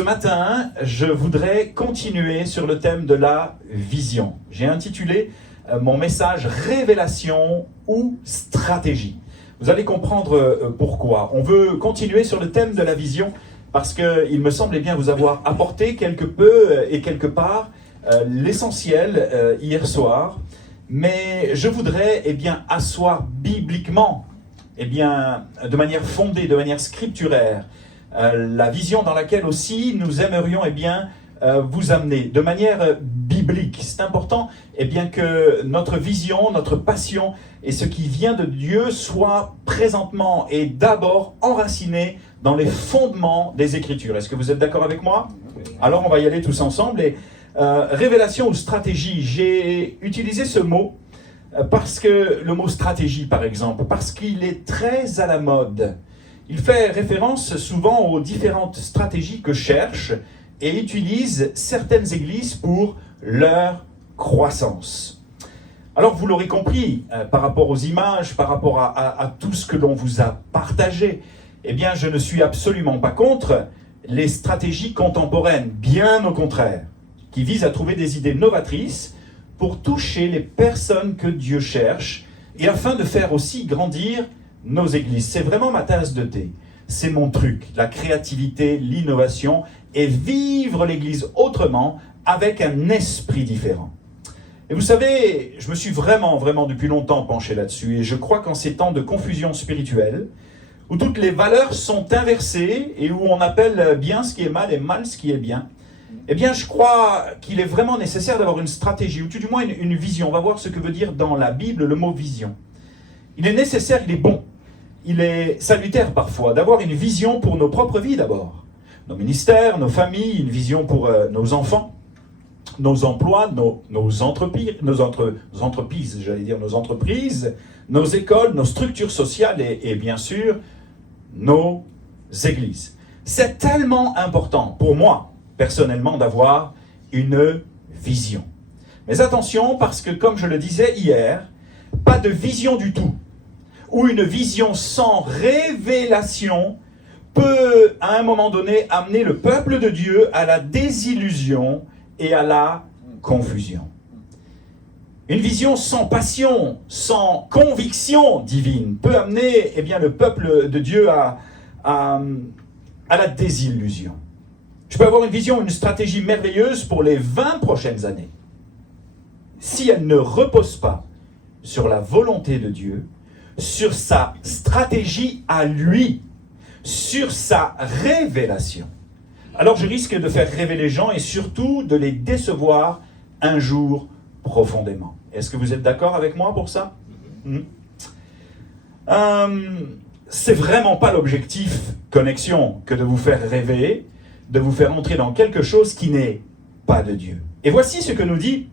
Ce matin, je voudrais continuer sur le thème de la vision. J'ai intitulé mon message « Révélation ou stratégie ». Vous allez comprendre pourquoi. On veut continuer sur le thème de la vision parce qu'il me semblait bien vous avoir apporté quelque peu et quelque part l'essentiel hier soir. Mais je voudrais asseoir bibliquement, de manière fondée, de manière scripturaire, la vision dans laquelle aussi nous aimerions vous amener de manière biblique. C'est important que notre vision, notre passion et ce qui vient de Dieu soit présentement et d'abord enraciné dans les fondements des Écritures. Est-ce que vous êtes d'accord avec moi? Alors on va y aller tous ensemble. Et révélation ou stratégie, j'ai utilisé ce mot parce que le mot stratégie par exemple, parce qu'il est très à la mode. Il fait référence souvent aux différentes stratégies que cherchent et utilisent certaines églises pour leur croissance. Alors vous l'aurez compris, par rapport aux images, par rapport à tout ce que l'on vous a partagé, je ne suis absolument pas contre les stratégies contemporaines, bien au contraire, qui visent à trouver des idées novatrices pour toucher les personnes que Dieu cherche et afin de faire aussi grandir nos églises. C'est vraiment ma tasse de thé. C'est mon truc, la créativité, l'innovation et vivre l'église autrement avec un esprit différent. Et vous savez, je me suis vraiment depuis longtemps penché là-dessus et je crois qu'en ces temps de confusion spirituelle, où toutes les valeurs sont inversées et où on appelle bien ce qui est mal et mal ce qui est bien, je crois qu'il est vraiment nécessaire d'avoir une stratégie, ou tout du moins une vision. On va voir ce que veut dire dans la Bible le mot vision. Il est nécessaire, il est bon, il est salutaire parfois d'avoir une vision pour nos propres vies d'abord. Nos ministères, nos familles, une vision pour nos enfants, nos emplois, nos entreprises, nos entreprises, nos écoles, nos structures sociales et bien sûr, nos églises. C'est tellement important pour moi, personnellement, d'avoir une vision. Mais attention, parce que comme je le disais hier, pas de vision du tout, ou une vision sans révélation peut, à un moment donné, amener le peuple de Dieu à la désillusion et à la confusion. Une vision sans passion, sans conviction divine peut amener le peuple de Dieu à la désillusion. Je peux avoir une vision, une stratégie merveilleuse pour les 20 prochaines années. Si elle ne repose pas sur la volonté de Dieu, sur sa stratégie à lui, sur sa révélation, alors je risque de faire rêver les gens et surtout de les décevoir un jour profondément. Est-ce que vous êtes d'accord avec moi pour ça? C'est vraiment pas l'objectif connexion que de vous faire rêver, de vous faire entrer dans quelque chose qui n'est pas de Dieu. Et voici ce que nous dit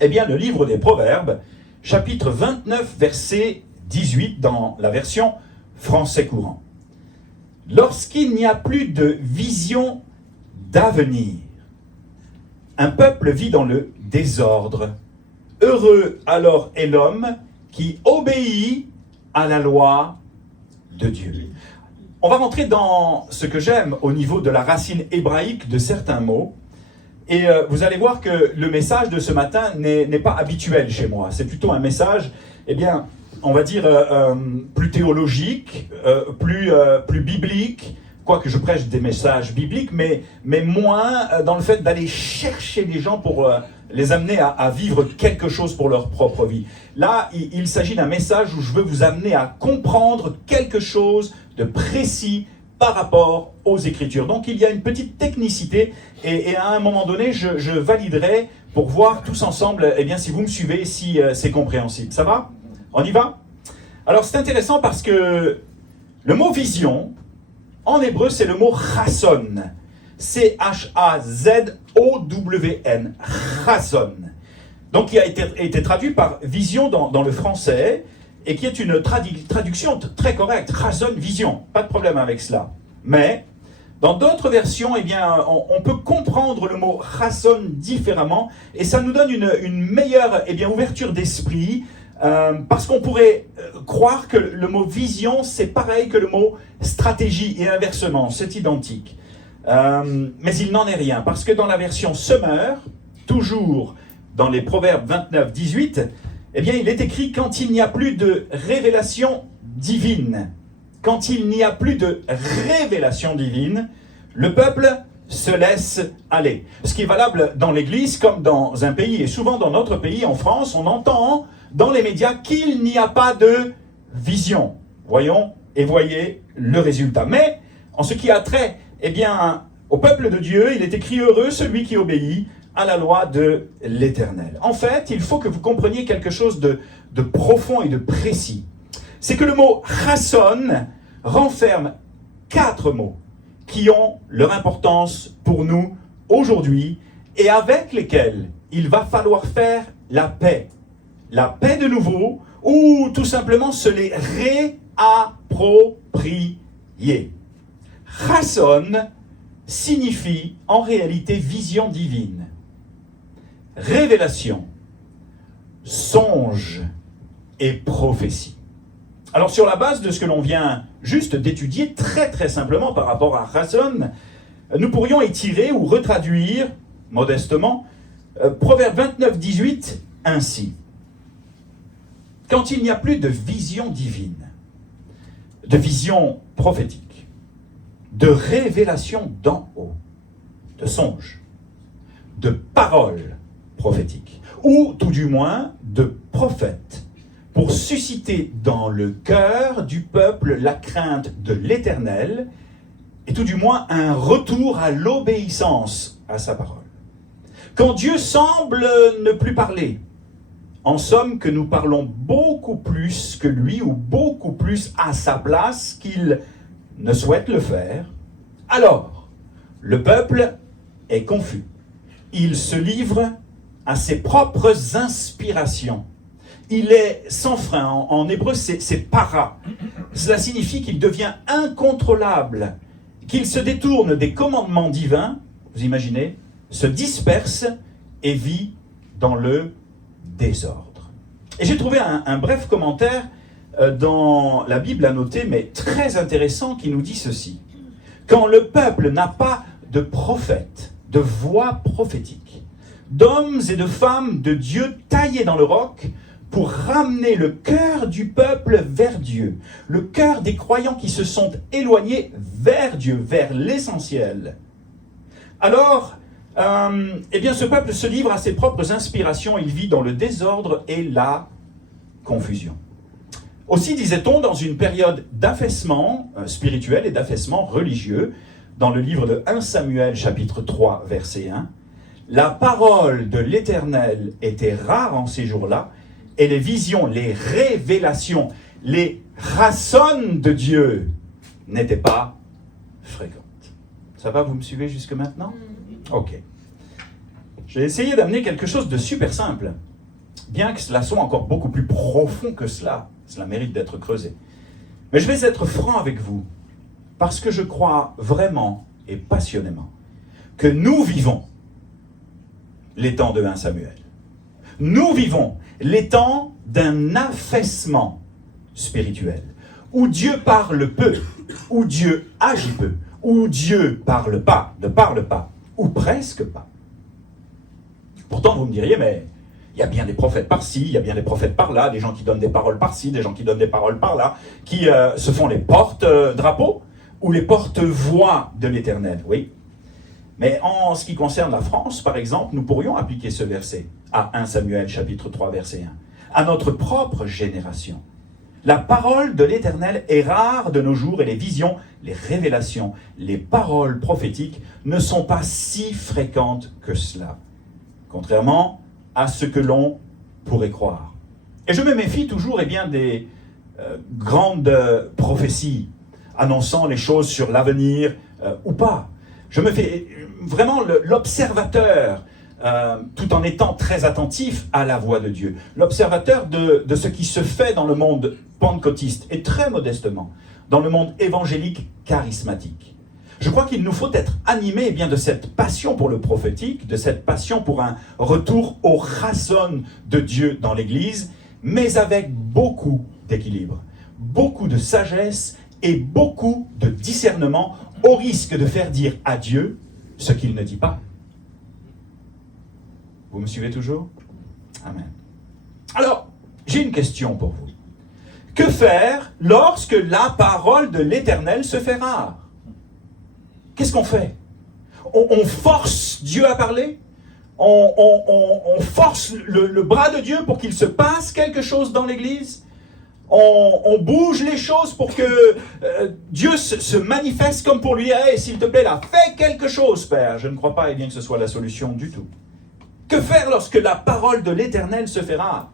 le livre des Proverbes, chapitre 29, verset 18, dans la version français courant. Lorsqu'il n'y a plus de vision d'avenir, un peuple vit dans le désordre. Heureux alors est l'homme qui obéit à la loi de Dieu. On va rentrer dans ce que j'aime au niveau de la racine hébraïque de certains mots. Et vous allez voir que le message de ce matin n'est pas habituel chez moi. C'est plutôt un message, on va dire, plus théologique, plus biblique, quoique je prêche des messages bibliques, mais moins dans le fait d'aller chercher les gens pour les amener à vivre quelque chose pour leur propre vie. Là, il s'agit d'un message où je veux vous amener à comprendre quelque chose de précis par rapport aux Écritures. Donc il y a une petite technicité et à un moment donné, je validerai pour voir tous ensemble si vous me suivez, si c'est compréhensible. Ça va? On y va? Alors c'est intéressant parce que le mot vision, en hébreu, c'est le mot chason. C-H-A-Z-O-W-N. Chason. Donc qui a été traduit par vision dans le français et qui est une traduction très correcte. Chason, vision. Pas de problème avec cela. Mais dans d'autres versions, on peut comprendre le mot chason différemment et ça nous donne une meilleure ouverture d'esprit. Parce qu'on pourrait croire que le mot vision, c'est pareil que le mot stratégie et inversement, c'est identique. Mais il n'en est rien, parce que dans la version Summer, toujours dans les Proverbes 29, 18, eh bien, il est écrit « Quand il n'y a plus de révélation divine, quand il n'y a plus de révélation divine, le peuple se laisse aller. » Ce qui est valable dans l'Église comme dans un pays, et souvent dans notre pays, en France, on entend dans les médias qu'il n'y a pas de vision. Voyons et voyez le résultat. Mais, en ce qui a trait, eh bien, au peuple de Dieu, il est écrit « Heureux celui qui obéit à la loi de l'Éternel ». En fait, il faut que vous compreniez quelque chose de profond et de précis. C'est que le mot « chasson » renferme 4 mots qui ont leur importance pour nous aujourd'hui et avec lesquels il va falloir faire la paix. La paix de nouveau, ou tout simplement se les réapproprier. Chasson signifie en réalité vision divine, révélation, songe et prophétie. Alors sur la base de ce que l'on vient juste d'étudier très très simplement par rapport à Chasson, nous pourrions étirer ou retraduire modestement Proverbe 29, 18 ainsi. Quand il n'y a plus de vision divine, de vision prophétique, de révélation d'en haut, de songe, de paroles prophétiques, ou tout du moins de prophètes, pour susciter dans le cœur du peuple la crainte de l'Éternel, et tout du moins un retour à l'obéissance à sa parole. Quand Dieu semble ne plus parler, en somme que nous parlons beaucoup plus que lui, ou beaucoup plus à sa place qu'il ne souhaite le faire, alors le peuple est confus. Il se livre à ses propres inspirations. Il est sans frein. En hébreu, c'est para. Cela signifie qu'il devient incontrôlable, qu'il se détourne des commandements divins, vous imaginez, se disperse et vit dans le désordre. Et j'ai trouvé un bref commentaire dans la Bible à noter, mais très intéressant, qui nous dit ceci. Quand le peuple n'a pas de prophète, de voix prophétique, d'hommes et de femmes de Dieu taillés dans le roc pour ramener le cœur du peuple vers Dieu, le cœur des croyants qui se sont éloignés vers Dieu, vers l'essentiel, alors, eh bien, ce peuple se livre à ses propres inspirations, il vit dans le désordre et la confusion. Aussi, disait-on, dans une période d'affaissement spirituel et d'affaissement religieux, dans le livre de 1 Samuel, chapitre 3, verset 1, la parole de l'Éternel était rare en ces jours-là, et les visions, les révélations, les chassons de Dieu n'étaient pas fréquentes. Ça va, vous me suivez jusque maintenant? Ok. J'ai essayé d'amener quelque chose de super simple, bien que cela soit encore beaucoup plus profond que cela. Cela mérite d'être creusé. Mais je vais être franc avec vous, parce que je crois vraiment et passionnément que nous vivons les temps de 1 Samuel. Nous vivons les temps d'un affaissement spirituel, où Dieu parle peu, où Dieu agit peu, où Dieu ne parle pas, ou presque pas. Pourtant, vous me diriez, mais il y a bien des prophètes par-ci, il y a bien des prophètes par-là, des gens qui donnent des paroles par-ci, des gens qui donnent des paroles par-là, qui se font les porte-drapeaux ou les porte-voix de l'Éternel, oui. Mais en ce qui concerne la France, par exemple, nous pourrions appliquer ce verset à 1 Samuel, chapitre 3, verset 1, à notre propre génération. La parole de l'Éternel est rare de nos jours et les visions, les révélations, les paroles prophétiques ne sont pas si fréquentes que cela, contrairement à ce que l'on pourrait croire. Et je me méfie toujours des grandes prophéties annonçant les choses sur l'avenir ou pas. Je me fais vraiment l'observateur, tout en étant très attentif à la voix de Dieu. L'observateur de ce qui se fait dans le monde pentecôtiste et très modestement dans le monde évangélique charismatique. Je crois qu'il nous faut être animés de cette passion pour le prophétique, de cette passion pour un retour au chasson de Dieu dans l'Église, mais avec beaucoup d'équilibre, beaucoup de sagesse et beaucoup de discernement au risque de faire dire à Dieu ce qu'il ne dit pas. Vous me suivez toujours? Amen. Alors, j'ai une question pour vous. Que faire lorsque la parole de l'Éternel se fait rare? Qu'est-ce qu'on fait? On force Dieu à parler? On force le bras de Dieu pour qu'il se passe quelque chose dans l'Église? On bouge les choses pour que Dieu se manifeste comme pour lui dire « Hey, s'il te plaît, là, fais quelque chose, Père !» Je ne crois pas bien que ce soit la solution du tout. Que faire lorsque la parole de l'Éternel se fait rare?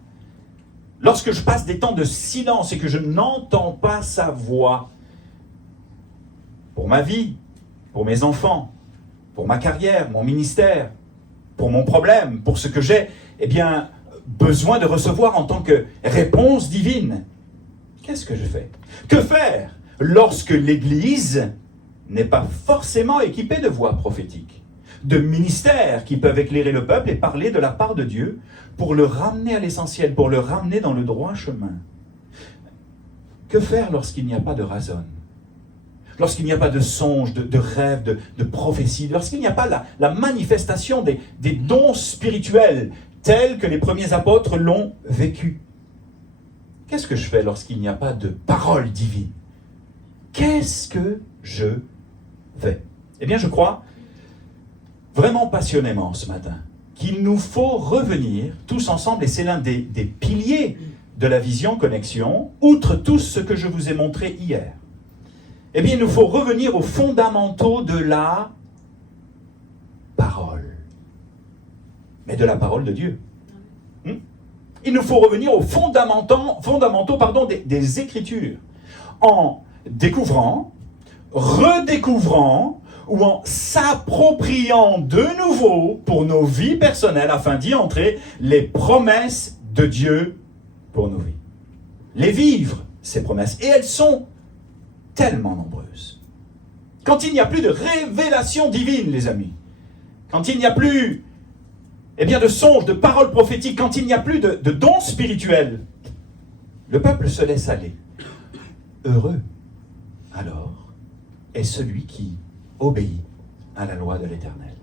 Lorsque je passe des temps de silence et que je n'entends pas sa voix, pour ma vie, pour mes enfants, pour ma carrière, mon ministère, pour mon problème, pour ce que j'ai, eh bien, besoin de recevoir en tant que réponse divine. Qu'est-ce que je fais? Que faire lorsque l'Église n'est pas forcément équipée de voix prophétiques, de ministères qui peuvent éclairer le peuple et parler de la part de Dieu pour le ramener à l'essentiel, pour le ramener dans le droit chemin? Que faire lorsqu'il n'y a pas de raison? Lorsqu'il n'y a pas de songe, de rêve, de prophétie, lorsqu'il n'y a pas la manifestation des dons spirituels tels que les premiers apôtres l'ont vécu. Qu'est-ce que je fais lorsqu'il n'y a pas de parole divine? Qu'est-ce que je fais? Eh bien, je crois vraiment passionnément ce matin qu'il nous faut revenir tous ensemble, et c'est l'un des piliers de la vision connexion, outre tout ce que je vous ai montré hier. Eh bien, il nous faut revenir aux fondamentaux de la parole. Mais de la parole de Dieu. Il nous faut revenir aux fondamentaux des Écritures. En découvrant, redécouvrant, ou en s'appropriant de nouveau pour nos vies personnelles, afin d'y entrer, les promesses de Dieu pour nos vies. Les vivre, ces promesses. Et elles sont tellement nombreuses. Quand il n'y a plus de révélation divine, les amis, quand il n'y a plus de songes, de paroles prophétiques, quand il n'y a plus de dons spirituels, le peuple se laisse aller. Heureux, alors, est celui qui obéit à la loi de l'Éternel.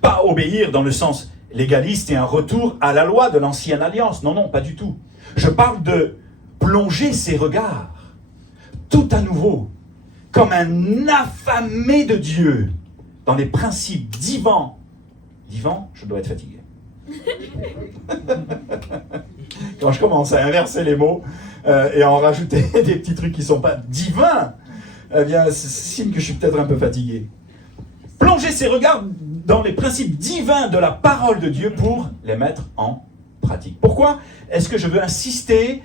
Pas obéir dans le sens légaliste et un retour à la loi de l'ancienne alliance. Non, non, pas du tout. Je parle de plonger ses regards tout à nouveau, comme un affamé de Dieu, dans les principes divins. Divins, je dois être fatigué. Quand je commence à inverser les mots et à en rajouter des petits trucs qui ne sont pas divins, eh bien, c'est signe que je suis peut-être un peu fatigué. Plonger ses regards dans les principes divins de la parole de Dieu pour les mettre en pratique. Pourquoi est-ce que je veux insister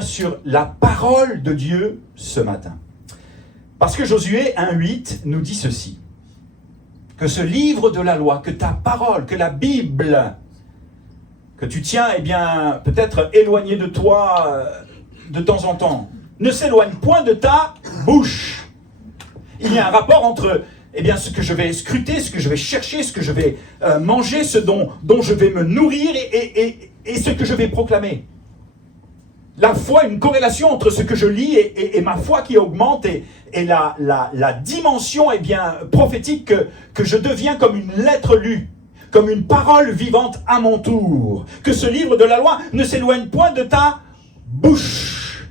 sur la parole de Dieu ce matin? Parce que Josué 1,8 nous dit ceci, que ce livre de la loi, que ta parole, que la Bible, que tu tiens peut-être éloigné de toi de temps en temps, ne s'éloigne point de ta bouche. Il y a un rapport entre ce que je vais scruter, ce que je vais chercher, ce que je vais manger, ce dont je vais me nourrir et ce que je vais proclamer. La foi, une corrélation entre ce que je lis et ma foi qui augmente et la dimension prophétique que je deviens comme une lettre lue, comme une parole vivante à mon tour. Que ce livre de la loi ne s'éloigne point de ta bouche.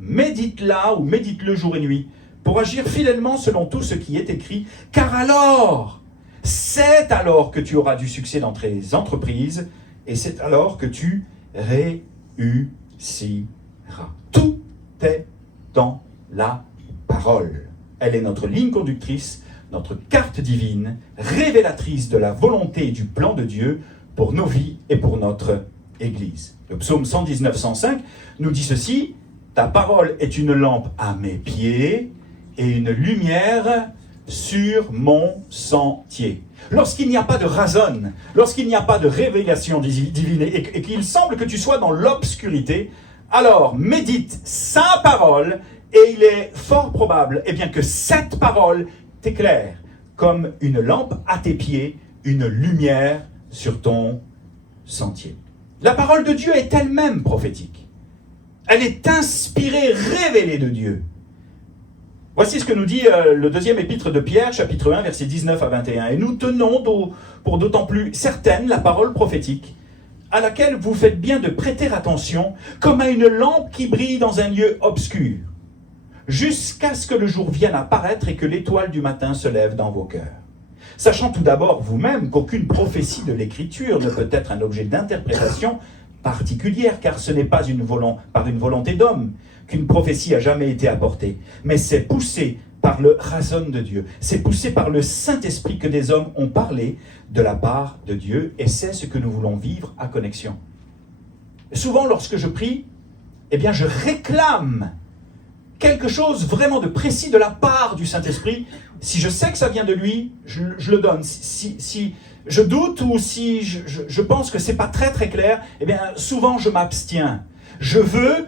Médite-la ou médite-le jour et nuit pour agir fidèlement selon tout ce qui est écrit. Car c'est alors que tu auras du succès dans tes entreprises et c'est alors que tu réussiras. Tout est dans la parole. Elle est notre ligne conductrice, notre carte divine, révélatrice de la volonté et du plan de Dieu pour nos vies et pour notre Église. Le psaume 119-105 nous dit ceci: ta parole est une lampe à mes pieds et une lumière sur mon sentier. Lorsqu'il n'y a pas de raison, lorsqu'il n'y a pas de révélation divine et qu'il semble que tu sois dans l'obscurité, alors médite sa parole et il est fort probable que cette parole t'éclaire comme une lampe à tes pieds, une lumière sur ton sentier. La parole de Dieu est elle-même prophétique. Elle est inspirée, révélée de Dieu. Voici ce que nous dit le deuxième épître de Pierre, chapitre 1, versets 19 à 21. « Et nous tenons pour d'autant plus certaine la parole prophétique, à laquelle vous faites bien de prêter attention, comme à une lampe qui brille dans un lieu obscur, jusqu'à ce que le jour vienne apparaître et que l'étoile du matin se lève dans vos cœurs. Sachant tout d'abord vous-même qu'aucune prophétie de l'Écriture ne peut être un objet d'interprétation particulière, car ce n'est pas par une volonté d'homme qu'une prophétie a jamais été apportée, mais c'est poussé par le rason de Dieu, c'est poussé par le Saint-Esprit que des hommes ont parlé de la part de Dieu, et c'est ce que nous voulons vivre à Connexion. Souvent, lorsque je prie, eh bien, je réclame quelque chose vraiment de précis de la part du Saint-Esprit. Si je sais que ça vient de lui, je le donne. Si je doute ou si je pense que c'est pas très très clair, eh bien, souvent je m'abstiens.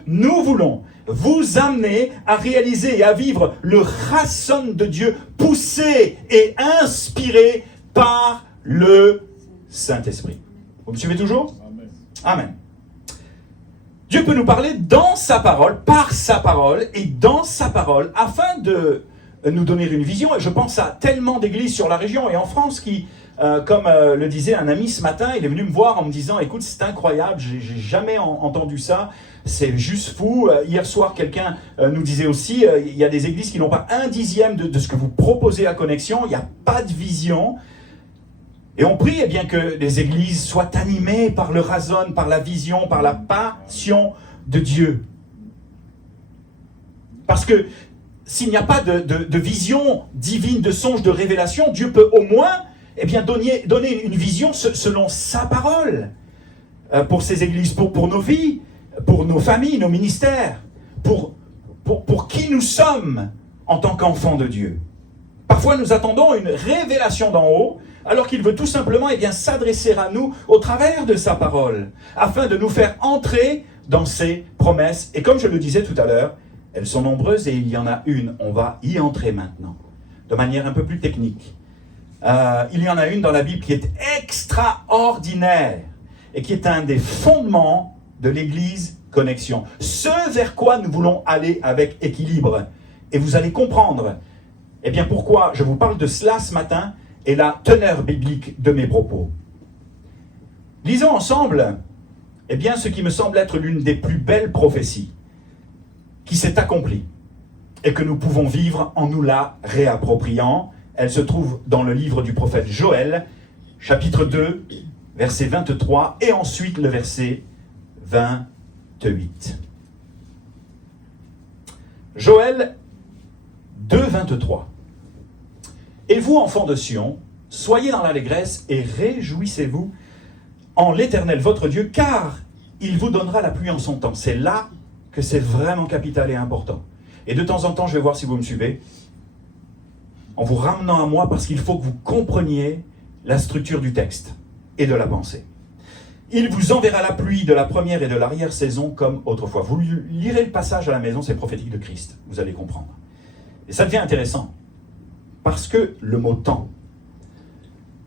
Nous voulons vous amener à réaliser et à vivre le rason de Dieu, poussé et inspiré par le Saint-Esprit. Vous me suivez toujours? Amen. Amen. Dieu peut nous parler dans sa parole, par sa parole et dans sa parole, afin de nous donner une vision. Et je pense à tellement d'églises sur la région et en France qui, comme le disait un ami ce matin, il est venu me voir en me disant « Écoute, c'est incroyable, j'ai jamais entendu ça, c'est juste fou. » Hier soir, quelqu'un nous disait aussi « Il y a des églises qui n'ont pas 1/10 de ce que vous proposez à Connexion, il n'y a pas de vision. » Et on prie bien que les églises soient animées par le rason, par la vision, par la passion de Dieu. Parce que s'il n'y a pas de vision divine, de songe, de révélation, Dieu peut au moins donner une vision selon sa parole pour ces églises, pour nos vies, pour nos familles, nos ministères, pour qui nous sommes en tant qu'enfants de Dieu. Parfois nous attendons une révélation d'en haut, alors qu'il veut tout simplement s'adresser à nous au travers de sa parole, afin de nous faire entrer dans ses promesses. Et comme je le disais tout à l'heure, elles sont nombreuses et il y en a une. On va y entrer maintenant, de manière un peu plus technique. Il y en a une dans la Bible qui est extraordinaire et qui est un des fondements de l'Église Connexion. Ce vers quoi nous voulons aller avec équilibre. Et vous allez comprendre pourquoi je vous parle de cela ce matin et la teneur biblique de mes propos. Lisons ensemble ce qui me semble être l'une des plus belles prophéties qui s'est accomplie et que nous pouvons vivre en nous la réappropriant. Elle se trouve dans le livre du prophète Joël, chapitre 2, verset 23, et ensuite le verset 28. Joël 2, 23. Et vous, enfants de Sion, soyez dans l'allégresse et réjouissez-vous en l'Éternel votre Dieu, car il vous donnera la pluie en son temps. C'est là que c'est vraiment capital et important. Et de temps en temps, je vais voir si vous me suivez, en vous ramenant à moi, parce qu'il faut que vous compreniez la structure du texte et de la pensée. Il vous enverra la pluie de la première et de l'arrière-saison comme autrefois. Vous lirez le passage à la maison, c'est prophétique de Christ, vous allez comprendre. Et ça devient intéressant. Parce que le mot temps,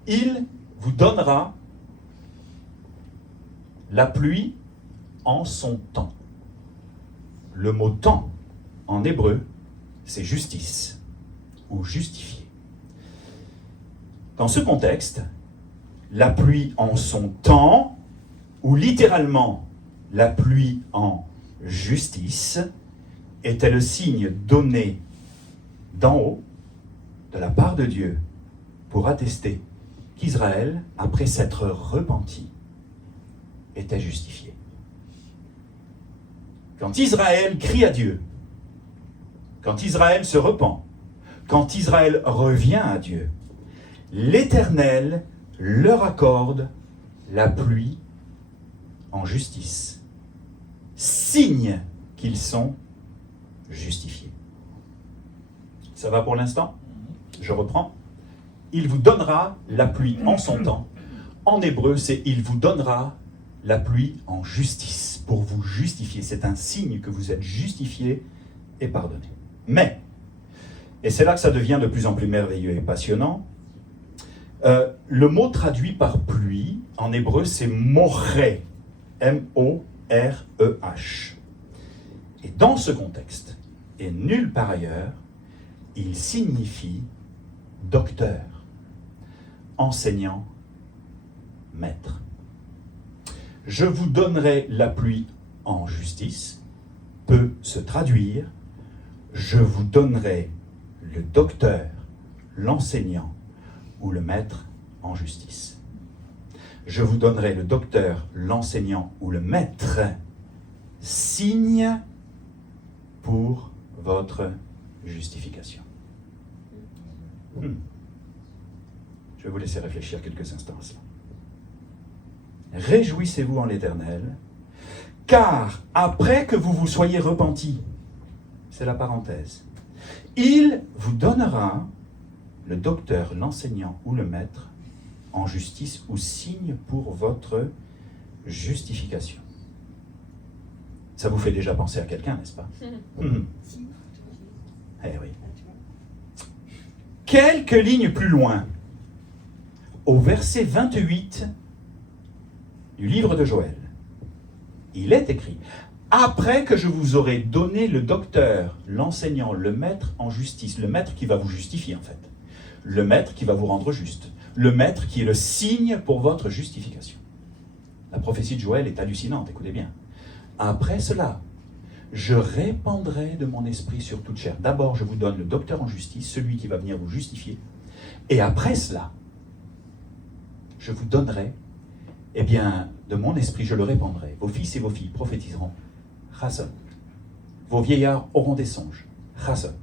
il vous donnera la pluie en son temps. Le mot temps, en hébreu, c'est justice ou justifier. Dans ce contexte, la pluie en son temps, ou littéralement la pluie en justice, était le signe donné d'en haut, de la part de Dieu, pour attester qu'Israël, après s'être repenti, était justifié. Quand Israël crie à Dieu, quand Israël se repent, quand Israël revient à Dieu, l'Éternel leur accorde la pluie en justice, signe qu'ils sont justifiés. Ça va pour l'instant ? Je reprends. Il vous donnera la pluie en son temps. En hébreu, c'est « il vous donnera la pluie en justice » pour vous justifier. C'est un signe que vous êtes justifié et pardonné. Mais, et c'est là que ça devient de plus en plus merveilleux et passionnant, le mot traduit par pluie, en hébreu, c'est « moreh », M-O-R-E-H. Et dans ce contexte, et nulle part ailleurs, il signifie docteur, enseignant, maître. Je vous donnerai la pluie en justice peut se traduire je vous donnerai le docteur, l'enseignant ou le maître en justice. Je vous donnerai le docteur, l'enseignant ou le maître, signe pour votre justification. Je vais vous laisser réfléchir quelques instants à cela. Réjouissez-vous en l'Éternel, car après que vous vous soyez repentis, c'est la parenthèse, il vous donnera le docteur, l'enseignant ou le maître en justice ou signe pour votre justification. Ça vous fait déjà penser à quelqu'un, n'est-ce pas? Eh oui. Quelques lignes plus loin, au verset 28 du livre de Joël, il est écrit « Après que je vous aurai donné le docteur, l'enseignant, le maître en justice », le maître qui va vous justifier en fait, le maître qui va vous rendre juste, le maître qui est le signe pour votre justification. La prophétie de Joël est hallucinante, écoutez bien. Après cela, je répandrai de mon esprit sur toute chair. D'abord, je vous donne le docteur en justice, celui qui va venir vous justifier. Et après cela, je vous donnerai, eh bien, de mon esprit, je le répandrai. Vos fils et vos filles prophétiseront. Chasson. Vos vieillards auront des songes. Chasson.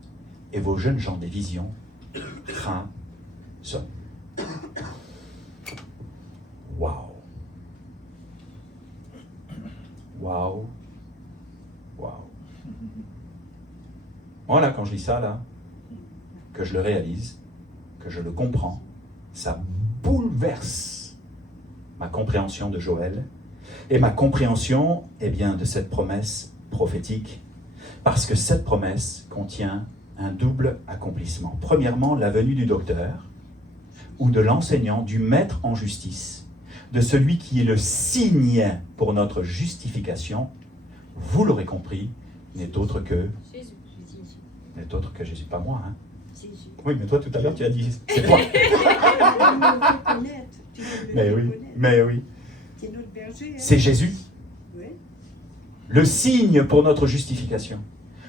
Et vos jeunes gens des visions. Chasson. Waouh. Waouh. Waouh. Voilà, quand je lis ça, là, que je le réalise, que je le comprends, ça bouleverse ma compréhension de Joël et ma compréhension, eh bien, de cette promesse prophétique, parce que cette promesse contient un double accomplissement. Premièrement, la venue du docteur, ou de l'enseignant, du maître en justice, de celui qui est le signe pour notre justification, vous l'aurez compris, n'est autre que Jésus. N'est autre que Jésus, pas moi, hein? Jésus. Oui, mais toi tout à l'heure tu as dit, c'est toi. Mais oui. C'est notre berger. Hein? C'est Jésus. Oui. Le signe pour notre justification.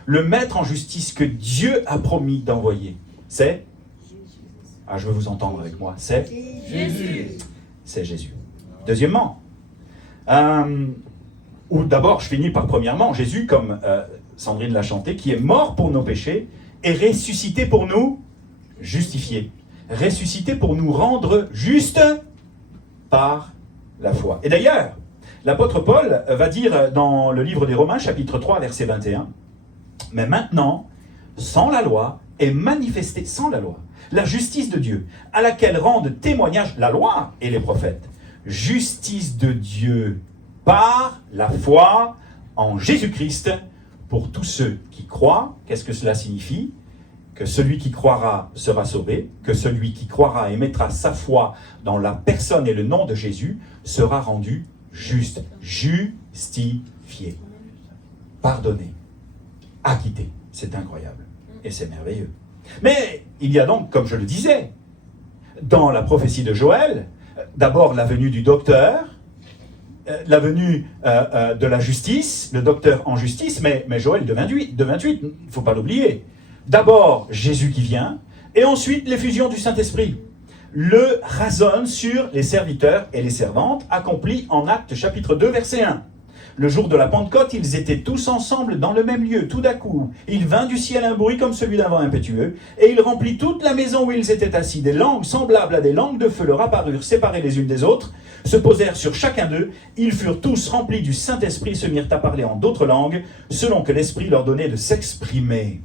Le maître en justice que Dieu a promis d'envoyer. C'est Jésus. Ah, je veux vous entendre avec moi. C'est Jésus. C'est Jésus. Deuxièmement, ou d'abord, je finis par premièrement, Jésus, comme Sandrine l'a chanté, qui est mort pour nos péchés et ressuscité pour nous justifier. Ressuscité pour nous rendre justes par la foi. Et d'ailleurs, l'apôtre Paul va dire dans le livre des Romains, chapitre 3, verset 21, « Mais maintenant, sans la loi, est manifestée, sans la loi, la justice de Dieu, à laquelle rendent témoignage la loi et les prophètes. Justice de Dieu par la foi en Jésus-Christ pour tous ceux qui croient. » Qu'est-ce que cela signifie? Que celui qui croira sera sauvé, que celui qui croira et mettra sa foi dans la personne et le nom de Jésus sera rendu juste, justifié, pardonné, acquitté. C'est incroyable et c'est merveilleux. Mais il y a donc, comme je le disais, dans la prophétie de Joël, d'abord la venue du docteur, la venue de la justice, le docteur en justice, mais Joël de 28, il ne faut pas l'oublier. D'abord Jésus qui vient, et ensuite l'effusion du Saint-Esprit. Le rason sur les serviteurs et les servantes, accompli en Actes chapitre 2, verset 1. Le jour de la Pentecôte, ils étaient tous ensemble dans le même lieu. Tout d'un coup, il vint du ciel un bruit comme celui d'un vent impétueux, et il remplit toute la maison où ils étaient assis. Des langues semblables à des langues de feu leur apparurent, séparées les unes des autres, se posèrent sur chacun d'eux. Ils furent tous remplis du Saint-Esprit, se mirent à parler en d'autres langues, selon que l'Esprit leur donnait de s'exprimer.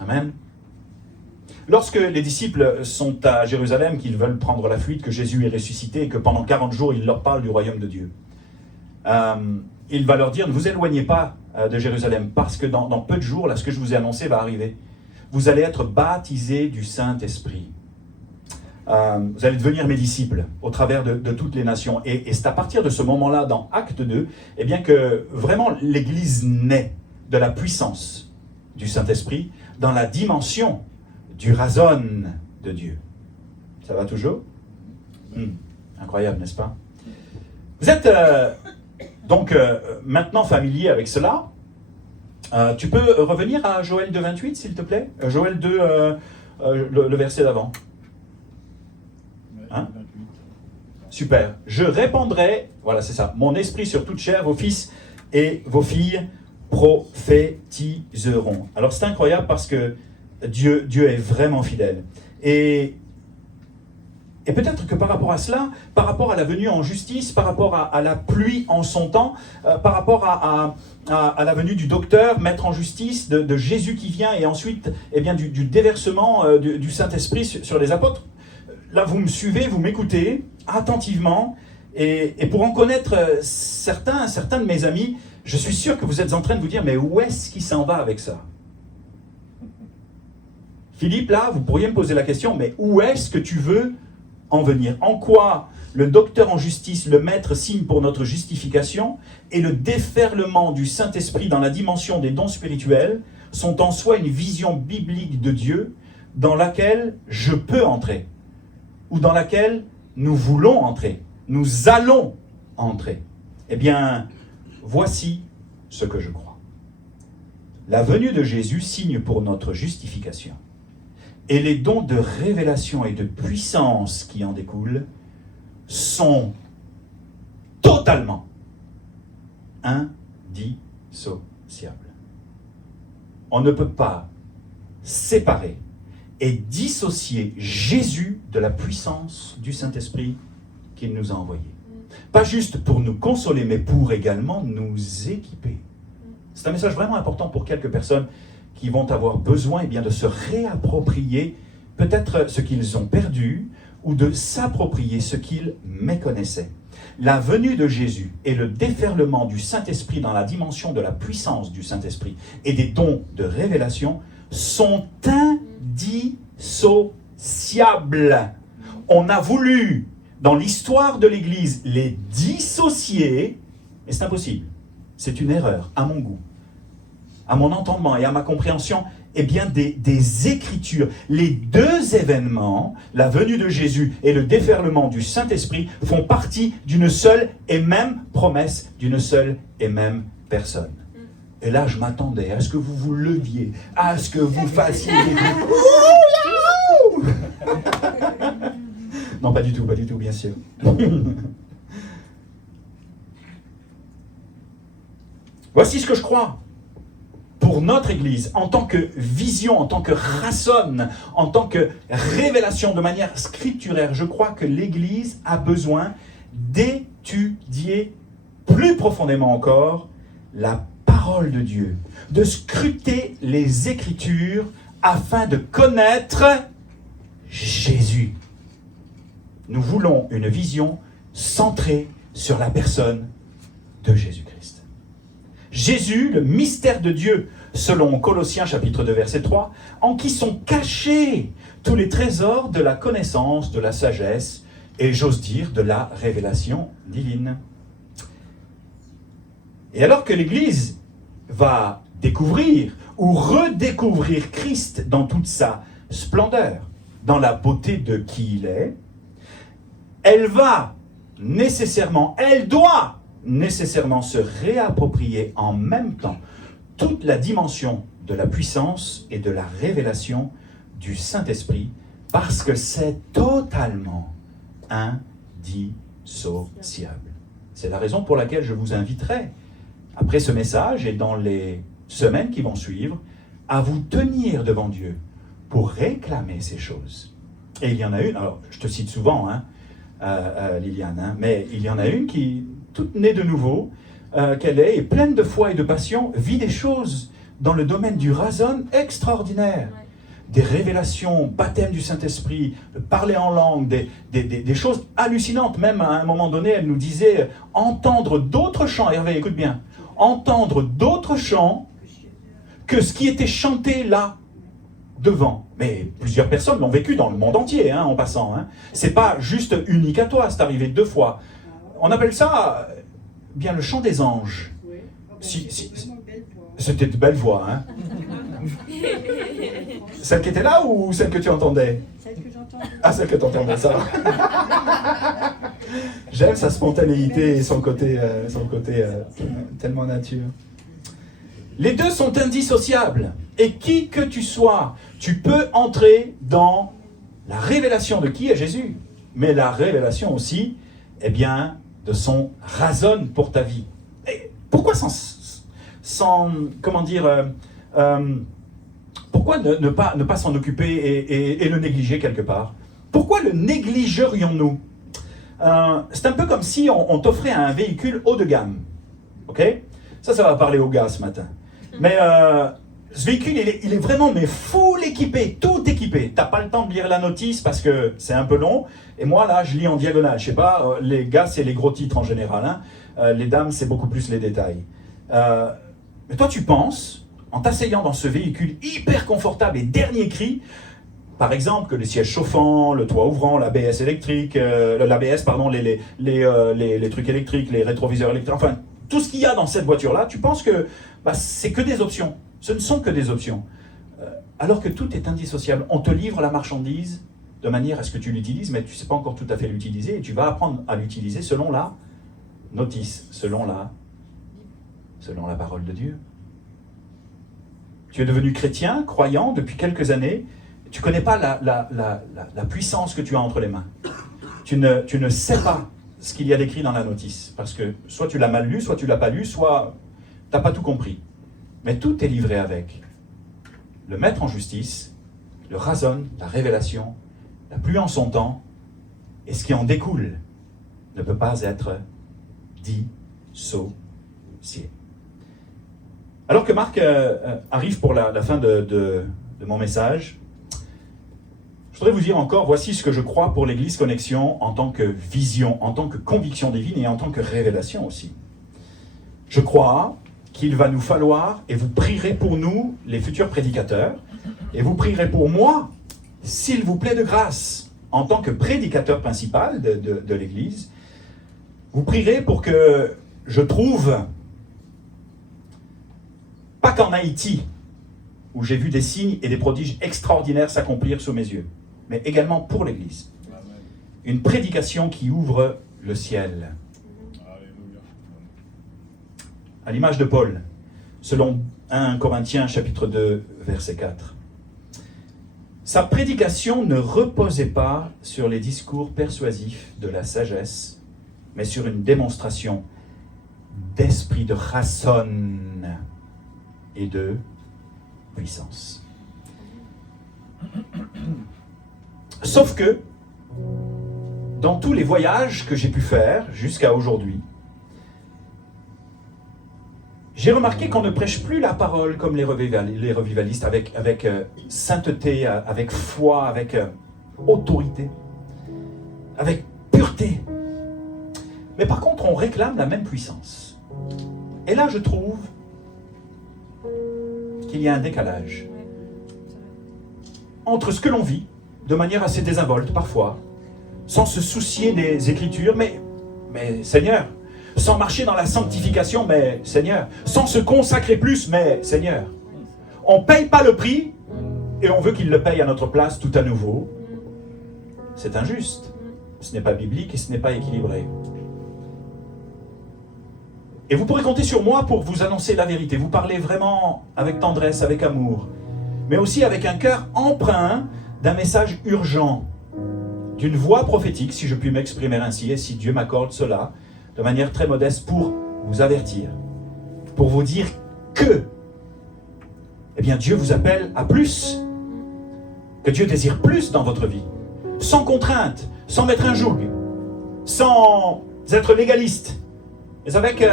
Amen. Lorsque les disciples sont à Jérusalem, qu'ils veulent prendre la fuite, que Jésus est ressuscité et que pendant 40 jours, il leur parle du royaume de Dieu, il va leur dire, ne vous éloignez pas de Jérusalem, parce que dans peu de jours, là, ce que je vous ai annoncé va arriver. Vous allez être baptisés du Saint-Esprit. Vous allez devenir mes disciples au travers de toutes les nations. Et c'est à partir de ce moment-là, dans Acte 2, eh bien que vraiment l'Église naît de la puissance du Saint-Esprit dans la dimension du razon de Dieu. Ça va toujours? Incroyable, n'est-ce pas? Vous êtes donc maintenant familier avec cela. Tu peux revenir à Joël 2, 28, s'il te plaît? Joël 2, le verset d'avant. Hein? Super. Je répandrai, voilà c'est ça, mon esprit sur toute chair, vos fils et vos filles prophétiseront. Alors c'est incroyable parce que Dieu est vraiment fidèle. Et peut-être que par rapport à cela, par rapport à la venue en justice, par rapport à la pluie en son temps, par rapport à la venue du docteur, maître en justice, de Jésus qui vient, et ensuite eh bien, du déversement du Saint-Esprit sur les apôtres, là vous me suivez, vous m'écoutez attentivement, et pour en connaître certains de mes amis, je suis sûr que vous êtes en train de vous dire, mais où est-ce qu'il s'en va avec ça? Philippe, là, vous pourriez me poser la question, mais où est-ce que tu veux en venir? En quoi le docteur en justice, le maître, signe pour notre justification et le déferlement du Saint-Esprit dans la dimension des dons spirituels sont en soi une vision biblique de Dieu dans laquelle je peux entrer, ou dans laquelle nous voulons entrer, nous allons entrer. Eh bien, voici ce que je crois. La venue de Jésus signe pour notre justification. Et les dons de révélation et de puissance qui en découlent sont totalement indissociables. On ne peut pas séparer et dissocier Jésus de la puissance du Saint-Esprit qu'il nous a envoyé. Pas juste pour nous consoler, mais pour également nous équiper. C'est un message vraiment important pour quelques personnes qui vont avoir besoin eh bien, de se réapproprier peut-être ce qu'ils ont perdu ou de s'approprier ce qu'ils méconnaissaient. La venue de Jésus et le déferlement du Saint-Esprit dans la dimension de la puissance du Saint-Esprit et des dons de révélation sont indissociables. On a voulu, dans l'histoire de l'Église, les dissocier, mais c'est impossible. C'est une erreur, à mon goût, à mon entendement et à ma compréhension, eh bien des Écritures. Les deux événements, la venue de Jésus et le déferlement du Saint-Esprit, font partie d'une seule et même promesse, d'une seule et même personne. Et là, je m'attendais à ce que vous vous leviez, à ce que vous fassiez des Non, pas du tout, bien sûr. Voici ce que je crois. Pour notre Église, en tant que vision, en tant que razon, en tant que révélation de manière scripturaire, je crois que l'Église a besoin d'étudier plus profondément encore la parole de Dieu, de scruter les Écritures afin de connaître Jésus. Nous voulons une vision centrée sur la personne de Jésus-Christ. Jésus, le mystère de Dieu, selon Colossiens chapitre 2 verset 3, en qui sont cachés tous les trésors de la connaissance, de la sagesse et j'ose dire de la révélation divine. Et alors que l'Église va découvrir ou redécouvrir Christ dans toute sa splendeur, dans la beauté de qui il est, elle va nécessairement, elle doit nécessairement se réapproprier en même temps toute la dimension de la puissance et de la révélation du Saint-Esprit, parce que c'est totalement indissociable. C'est la raison pour laquelle je vous inviterai, après ce message et dans les semaines qui vont suivre, à vous tenir devant Dieu pour réclamer ces choses. Et il y en a une, alors je te cite souvent, Liliane, mais il y en a une qui, toute née de nouveau, qu'elle est, et pleine de foi et de passion, vit des choses dans le domaine du razon extraordinaire. Des révélations, baptême du Saint-Esprit, parler en langue, des choses hallucinantes. Même à un moment donné, elle nous disait entendre d'autres chants. Hervé, écoute bien. Entendre d'autres chants que ce qui était chanté là, devant. Mais plusieurs personnes l'ont vécu dans le monde entier, en passant. C'est pas juste unique à toi, c'est arrivé 2 fois. On appelle ça bien le chant des anges. C'était de belles voix. Celle qui était là ou celle que tu entendais? Celle que j'entends. Ah, celle que tu entendais, ça. J'aime sa spontanéité et son côté tellement nature. Les deux sont indissociables. Et qui que tu sois, tu peux entrer dans la révélation de qui est Jésus, mais la révélation aussi, eh bien, de son raison pour ta vie. Et pourquoi pourquoi ne pas s'en occuper et le négliger quelque part? Pourquoi le négligerions-nous? C'est un peu comme si on t'offrait un véhicule haut de gamme. Ok? Ça va parler aux gars ce matin. Mais ce véhicule, il est vraiment full équipé, tout équipé. T'as pas le temps de lire la notice parce que c'est un peu long. Et moi, là, je lis en diagonale. Je sais pas, les gars, c'est les gros titres en général. Hein. Les dames, c'est beaucoup plus les détails. Mais toi, tu penses, en t'asseyant dans ce véhicule hyper confortable et dernier cri, par exemple, que les sièges chauffants, le toit ouvrant, l'ABS électrique, l'ABS, pardon, les trucs électriques, les rétroviseurs électriques, enfin, tout ce qu'il y a dans cette voiture-là, tu penses que c'est que des options. Ce ne sont que des options. Alors que tout est indissociable. On te livre la marchandise de manière à ce que tu l'utilises, mais tu ne sais pas encore tout à fait l'utiliser, et tu vas apprendre à l'utiliser selon la notice, selon la parole de Dieu. Tu es devenu chrétien, croyant, depuis quelques années. Tu ne connais pas la puissance que tu as entre les mains. Tu ne sais pas ce qu'il y a d'écrit dans la notice. Parce que soit tu l'as mal lu, soit tu ne l'as pas lu, soit tu n'as pas tout compris. Mais tout est livré avec le maître en justice, le rason, la révélation, la pluie en son temps, et ce qui en découle ne peut pas être dissocié. Alors que Marc arrive pour la fin de mon message, je voudrais vous dire encore, voici ce que je crois pour l'Église Connexion en tant que vision, en tant que conviction divine et en tant que révélation aussi. Je crois qu'il va nous falloir, et vous prierez pour nous, les futurs prédicateurs, et vous prierez pour moi, s'il vous plaît de grâce, en tant que prédicateur principal de l'Église, vous prierez pour que je trouve, pas qu'en Haïti, où j'ai vu des signes et des prodiges extraordinaires s'accomplir sous mes yeux, mais également pour l'Église. Une prédication qui ouvre le ciel. À l'image de Paul, selon 1 Corinthiens chapitre 2, verset 4. Sa prédication ne reposait pas sur les discours persuasifs de la sagesse, mais sur une démonstration d'esprit de raison et de puissance. Sauf que, dans tous les voyages que j'ai pu faire jusqu'à aujourd'hui, j'ai remarqué qu'on ne prêche plus la parole comme les revivalistes, avec sainteté, avec foi, avec autorité, avec pureté. Mais par contre, on réclame la même puissance. Et là, je trouve qu'il y a un décalage entre ce que l'on vit, de manière assez désinvolte parfois, sans se soucier des Écritures, mais Seigneur, sans marcher dans la sanctification, mais Seigneur, sans se consacrer plus, mais Seigneur. On ne paye pas le prix et on veut qu'il le paye à notre place tout à nouveau. C'est injuste. Ce n'est pas biblique et ce n'est pas équilibré. Et vous pourrez compter sur moi pour vous annoncer la vérité. Vous parlez vraiment avec tendresse, avec amour, mais aussi avec un cœur empreint d'un message urgent, d'une voix prophétique, si je puis m'exprimer ainsi, et si Dieu m'accorde cela, de manière très modeste, pour vous avertir, pour vous dire que, eh bien, Dieu vous appelle à plus, que Dieu désire plus dans votre vie, sans contrainte, sans mettre un joug, sans être légaliste, mais avec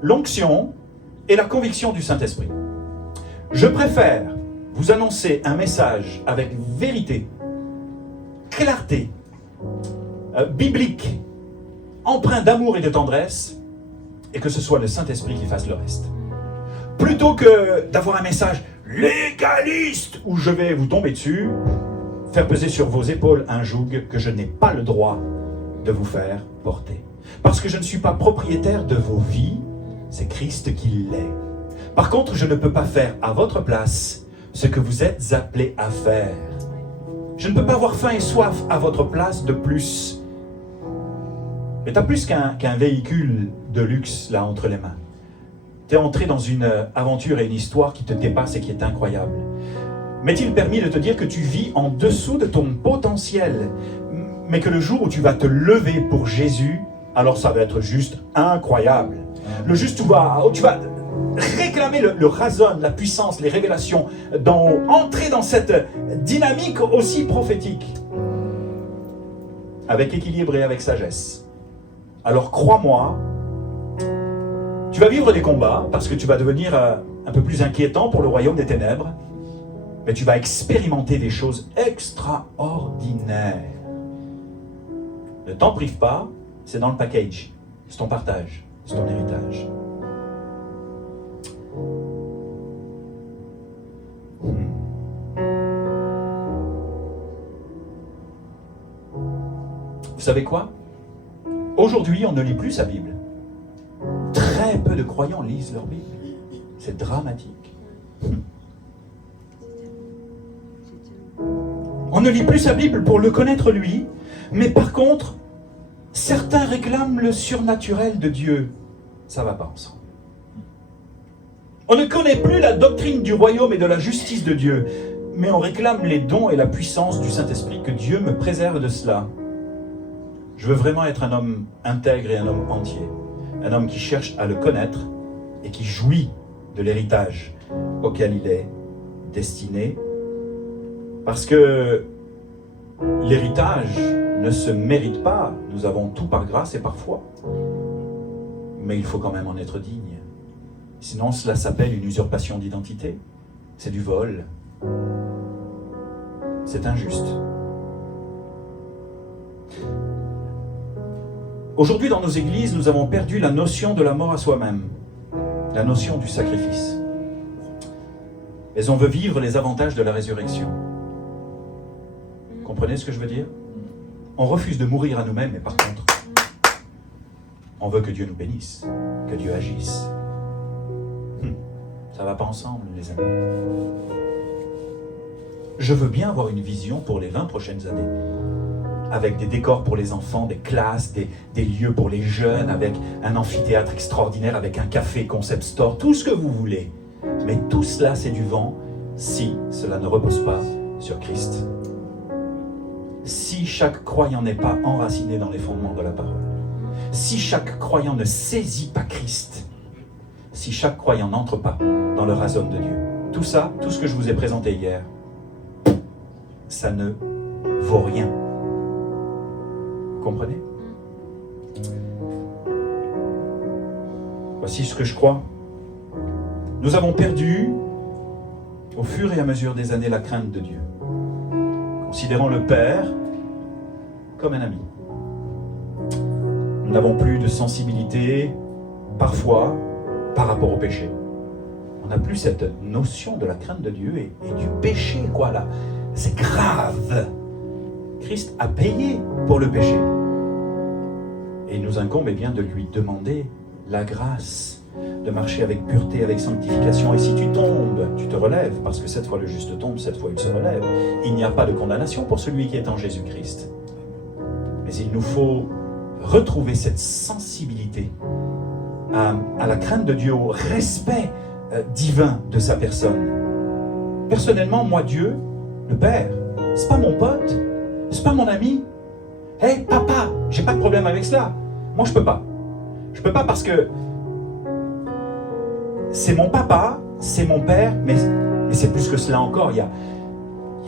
l'onction et la conviction du Saint-Esprit. Je préfère vous annoncer un message avec vérité, clarté, biblique, empreint d'amour et de tendresse, et que ce soit le Saint-Esprit qui fasse le reste. Plutôt que d'avoir un message légaliste où je vais vous tomber dessus, faire peser sur vos épaules un joug que je n'ai pas le droit de vous faire porter. Parce que je ne suis pas propriétaire de vos vies, c'est Christ qui l'est. Par contre, je ne peux pas faire à votre place ce que vous êtes appelés à faire. Je ne peux pas avoir faim et soif à votre place de plus. Mais tu as plus qu'un véhicule de luxe là entre les mains. Tu es entré dans une aventure et une histoire qui te dépasse et qui est incroyable. M'est-il permis de te dire que tu vis en dessous de ton potentiel, mais que le jour où tu vas te lever pour Jésus, alors ça va être juste incroyable. Le juste où tu vas réclamer le rason, la puissance, les révélations, entrer dans cette dynamique aussi prophétique, avec équilibre et avec sagesse. Alors crois-moi, tu vas vivre des combats parce que tu vas devenir un peu plus inquiétant pour le royaume des ténèbres, mais tu vas expérimenter des choses extraordinaires. Ne t'en prive pas, c'est dans le package, c'est ton partage, c'est ton héritage. Vous savez quoi? Aujourd'hui, on ne lit plus sa Bible. Très peu de croyants lisent leur Bible. C'est dramatique. On ne lit plus sa Bible pour le connaître lui, mais par contre, certains réclament le surnaturel de Dieu. Ça ne va pas ensemble. On ne connaît plus la doctrine du royaume et de la justice de Dieu, mais on réclame les dons et la puissance du Saint-Esprit. Que Dieu me préserve de cela. Je veux vraiment être un homme intègre et un homme entier. Un homme qui cherche à le connaître et qui jouit de l'héritage auquel il est destiné. Parce que l'héritage ne se mérite pas. Nous avons tout par grâce et par foi. Mais il faut quand même en être digne. Sinon, cela s'appelle une usurpation d'identité. C'est du vol. C'est injuste. Aujourd'hui, dans nos églises, nous avons perdu la notion de la mort à soi-même, la notion du sacrifice. Mais on veut vivre les avantages de la résurrection. Comprenez ce que je veux dire? On refuse de mourir à nous-mêmes, mais par contre, on veut que Dieu nous bénisse, que Dieu agisse. Ça ne va pas ensemble, les amis. Je veux bien avoir une vision pour les 20 prochaines années. Avec des décors pour les enfants, des classes, des lieux pour les jeunes, avec un amphithéâtre extraordinaire, avec un café concept store, tout ce que vous voulez. Mais tout cela, c'est du vent si cela ne repose pas sur Christ. Si chaque croyant n'est pas enraciné dans les fondements de la parole, si chaque croyant ne saisit pas Christ, si chaque croyant n'entre pas dans le rason de Dieu, tout ça, tout ce que je vous ai présenté hier, ça ne vaut rien. Vous comprenez? Voici ce que je crois. Nous avons perdu, au fur et à mesure des années, la crainte de Dieu. Considérons le Père comme un ami. Nous n'avons plus de sensibilité, parfois, par rapport au péché. On n'a plus cette notion de la crainte de Dieu et du péché, quoi, là. C'est grave. Christ a payé pour le péché. Et il nous incombe, eh bien, de lui demander la grâce, de marcher avec pureté, avec sanctification. Et si tu tombes, tu te relèves, parce que cette fois le juste tombe, cette fois il se relève. Il n'y a pas de condamnation pour celui qui est en Jésus-Christ. Mais il nous faut retrouver cette sensibilité à la crainte de Dieu, au respect divin de sa personne. Personnellement, moi, Dieu, le Père, c'est pas mon pote, c'est pas mon ami. Hey, papa, j'ai pas de problème avec cela. Moi, je peux pas. Je peux pas parce que c'est mon papa, c'est mon père, mais c'est plus que cela encore. Il y a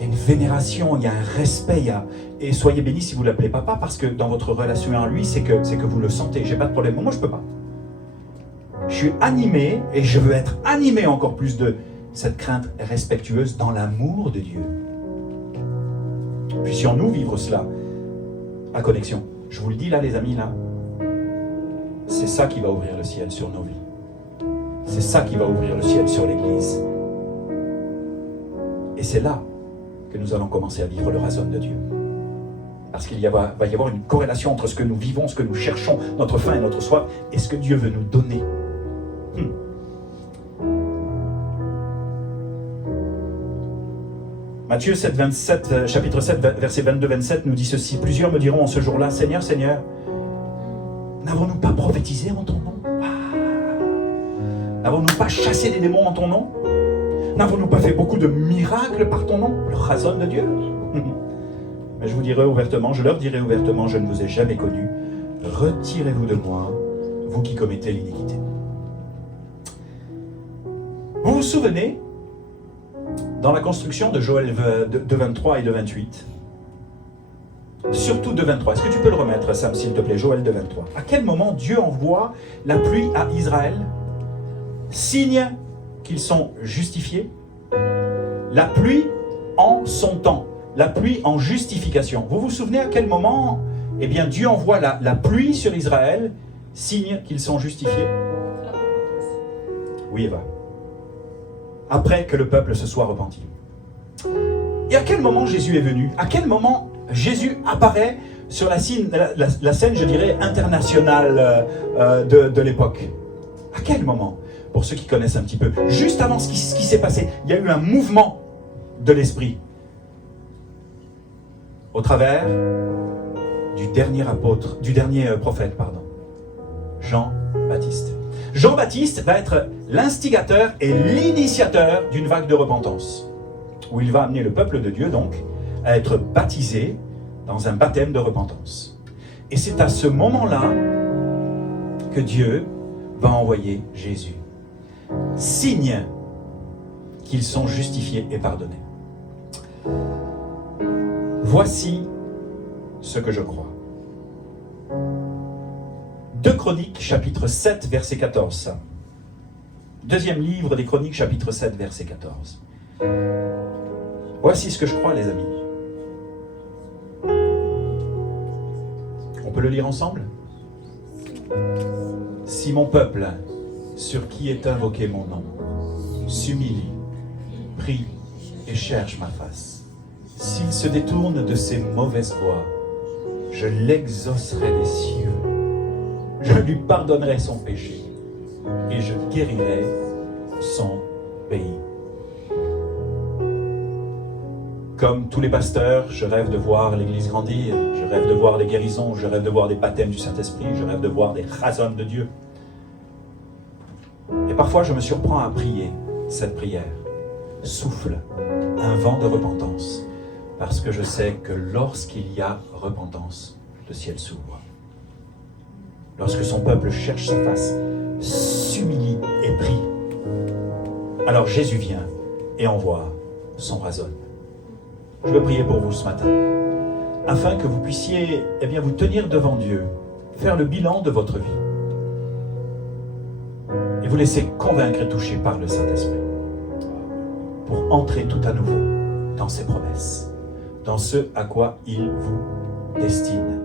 une vénération, il y a un respect. Et soyez bénis si vous l'appelez papa, parce que dans votre relation à lui, c'est que vous le sentez. J'ai pas de problème. Moi, je peux pas. Je suis animé et je veux être animé encore plus de cette crainte respectueuse dans l'amour de Dieu. Puissions-nous vivre cela à Connexion. Je vous le dis là, les amis, là, c'est ça qui va ouvrir le ciel sur nos vies. C'est ça qui va ouvrir le ciel sur l'Église. Et c'est là que nous allons commencer à vivre le rason de Dieu. Parce qu'il va y avoir une corrélation entre ce que nous vivons, ce que nous cherchons, notre faim et notre soif, et ce que Dieu veut nous donner. Matthieu 7, 27, chapitre 7, verset 22-27 nous dit ceci. Plusieurs me diront en ce jour-là, Seigneur, Seigneur, n'avons-nous pas prophétisé en ton nom? N'avons-nous pas chassé des démons en ton nom? N'avons-nous pas fait beaucoup de miracles par ton nom? Le razon de Dieu. Mais je vous dirai ouvertement, je leur dirai ouvertement, je ne vous ai jamais connu. Retirez-vous de moi, vous qui commettez l'iniquité. Vous vous souvenez, dans la construction de Joël de 23 et de 28, surtout de 23, est-ce que tu peux le remettre, Sam, s'il te plaît, Joël de 23. À quel moment Dieu envoie la pluie à Israël? Signe qu'ils sont justifiés. La pluie en son temps. La pluie en justification. Vous vous souvenez à quel moment, eh bien, Dieu envoie la pluie sur Israël, signe qu'ils sont justifiés? Oui, Eva. Après que le peuple se soit repenti. Et à quel moment Jésus est venu? À quel moment Jésus apparaît sur la scène, je dirais, internationale de l'époque? À quel moment? Pour ceux qui connaissent un petit peu. Juste avant ce qui s'est passé, il y a eu un mouvement de l'esprit. Au travers du dernier prophète, Jean-Baptiste. Jean-Baptiste va être l'instigateur et l'initiateur d'une vague de repentance, où il va amener le peuple de Dieu, donc, à être baptisé dans un baptême de repentance. Et c'est à ce moment-là que Dieu va envoyer Jésus. Signe qu'ils sont justifiés et pardonnés. Voici ce que je crois. 2 Chroniques, chapitre 7, verset 14. Deuxième livre des Chroniques, chapitre 7, verset 14. Voici ce que je crois, les amis. On peut le lire ensemble? Si mon peuple, sur qui est invoqué mon nom, s'humilie, prie et cherche ma face, s'il se détourne de ses mauvaises voies, je l'exaucerai des cieux, je lui pardonnerai son péché et je guérirai son pays. Comme tous les pasteurs, je rêve de voir l'Église grandir, je rêve de voir des guérisons, je rêve de voir des baptêmes du Saint-Esprit, je rêve de voir des razons de Dieu. Et parfois, je me surprends à prier cette prière. Souffle un vent de repentance, parce que je sais que lorsqu'il y a repentance, le ciel s'ouvre. Lorsque son peuple cherche sa face, s'humilie et prie, alors Jésus vient et envoie son razon. Je veux prier pour vous ce matin, afin que vous puissiez vous tenir devant Dieu, faire le bilan de votre vie, et vous laisser convaincre et toucher par le Saint-Esprit, pour entrer tout à nouveau dans ses promesses, dans ce à quoi il vous destine.